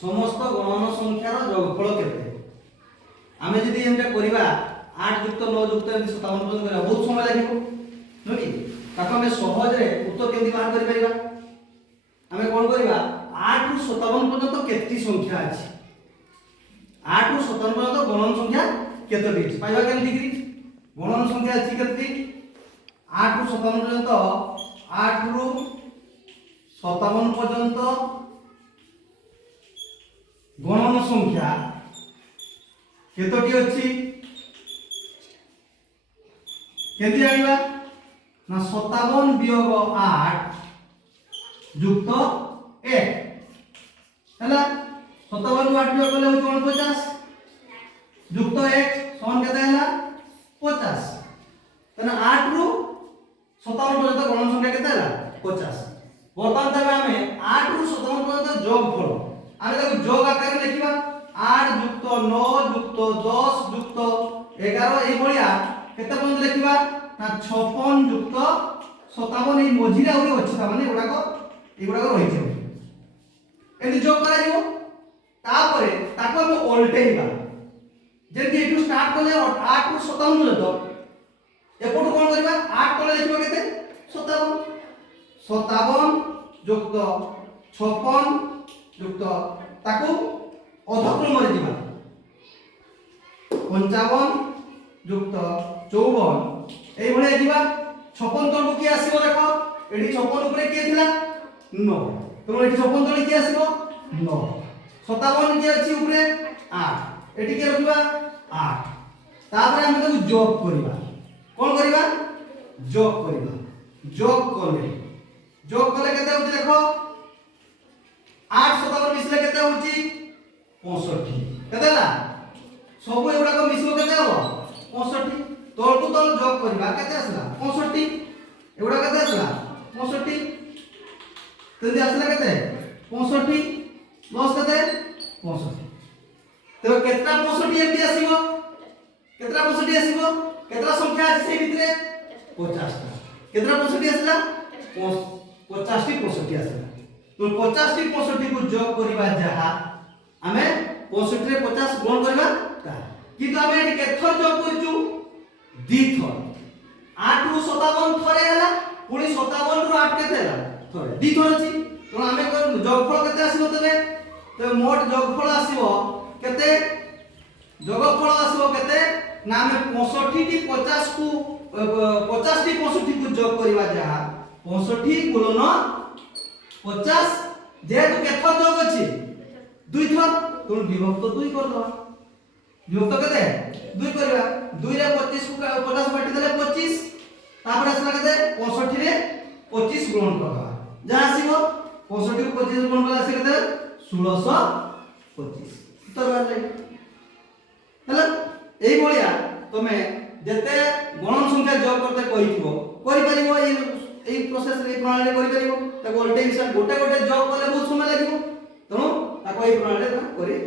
समस्त गणन संख्यार योगफल केते आमे जदि एमटा करिबा 8 युक्त 9 युक्त एमति 57 पर्यंत करिबा बहुत समय लागिबो नकी ताको आमे सहज रे उत्तर केमति बाहर करि परिबा आमे कोन करिबा 8 रु 57 पर्यंत केति संख्या अछि 8 रु 57 पर्यंत गणन संख्या केतोटी अछि पाइबा केमति कि गणन संख्या अछि केति 8 रु 57 पर्यंत 8 रु 57 पर्यंत गणन संख्या केतोटी अछि केति जानिबा ना 57 वियोग 8 युक्त 1 हला 57 रु 8 वियोग कले होय 49 युक्त 1 समान केते हला 50 तने 8 रु 57 पर्यंत गणन संख्या केते हला 50 वर्तमान तबे हमें 8 रु 57 पर्यंत जोगफल आमे ताको जोग आकार में लिखिबा 8 युक्त 9 युक्त 10 युक्त 11 एई भलिया केते पर्यंत लिखिबा ना 56 युक्त 57 एई मझिरा होई अछि ता माने एगुडा रहि छै एति जोग करा जिवो तापरे ताको हम ओल्टेइबा जेति एटु स्टार्ट करले 8 रु 57 पर्यंत एपटु कोन करबा 8 तले लिखिबा केते 57 युक्त 56 युक्त ताको अधक्रम रे दिबा 55 युक्त 54 एई भले दिबा 56 तळकु की आसीबो देखो एठी 56 ऊपर के थिला 9 तो एठी 56 तळे की आसीबो 9 57 के अछि ऊपर 8 एठी के रखिबा 8 तापर हम ताको जोग करिबा कोन करिबा जोग करिबा जोग कले केते होची देखो 8 57 मिसले केते होची 65 केते ला सब एगुडा को मिसबो केते हो 65 तळकु तळ जोग करिबा केते आसला 65 एगुडा केते आसला 65 तदि आसला केते 65 प्लस केते 65 तो केतना 65 एमती आसीबो केतना 65 आसीबो केतना संख्या अछि से भितरे 50 टा केतना 65 आसला 50 टी 65 आसला तो 50 टी 65 को जोग करिबा जहा हमें 65 रे 50 गुण करिबा ता कि तो हमें केथर जोग करचू दी थर 8 रु 57 थरे हला पुनी 57 रु 8 केते हला थरे दी थर अछि तो हमें जोगफल केते आसीबो तबे तो मोट जोगफल आसीबो केते जोगफल आसीबो केते ना हमें 65 टी 50 को 50 टी 65 को जोग करिबा जहा 65 गुणन 50 जेहेतु केथर जोग अछि दुई थर तो विभक्त 2 कर दवा विभक्त केते 2 करबा 2 रे 25 को 50 काटी देले 25 तापर असला केते 65 रे 25 गुणन कर दवा जहा आसीबो 65 को 25 गुणन कला से केते 1625 उत्तर बारले हला एई भलिया तमे जते गणन संख्या जोग करते कहिथिबो करि परिबो एई प्रोसेस रे प्रणाली करि परिबो त गोटे जोग कले बहुत समय लागिबो तनो ताको एई प्रणाली करि